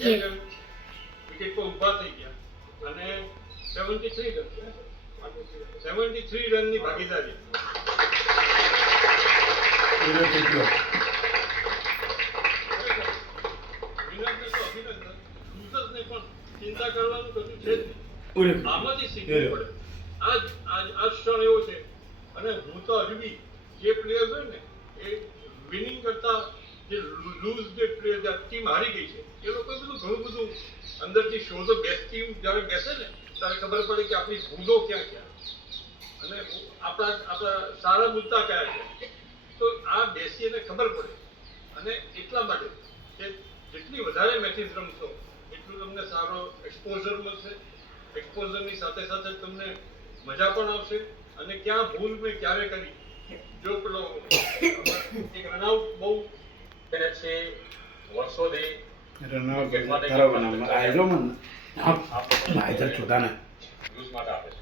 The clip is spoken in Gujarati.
વિકેટ પર ઊભા થઈ ગયા અને 73 રનની ભાગીદારી. વિનરને તો અભિનંદન, લૂઝર્સને પણ ચિંતા કરવાનું કશું છે જ નહીં. આમાંથી શીખવું પડે. આ ક્ષણ એવો છે અને હું તો હજુ બી જે પ્લેયર્સ હોય ને એ વિનિંગ કરતા જે લૂઝ જે પ્લેયર ટીમ હારી ગઈ છે એ લોકો બધું ઘણું બધું અંદરથી શોધો. બેસ્ટ ટીમ જ્યારે બેસે ને ત્યારે ખબર પડે કે આપણી ભૂલો ક્યાં ક્યાં અને આપણા સારા મુદ્દા કયા છે. તો આ બેસીને ખબર પડે અને એટલા માટે કે જેટલી વધારે મેચીસ રમશો એટલું તમને સારો એક્સપોઝર મળશે. એક્સપોઝરની સાથે સાથે તમને મજા પણ આવશે અને ક્યાં ભૂલ મેં ક્યારે કરી. જો પેલો એક રનઆઉટ બહુ છે વર્ષોથી રનઆઉટ તારા બનાવમાં આયરો મન હા માઈધર ચોદાના યુઝ માટે આપે છે.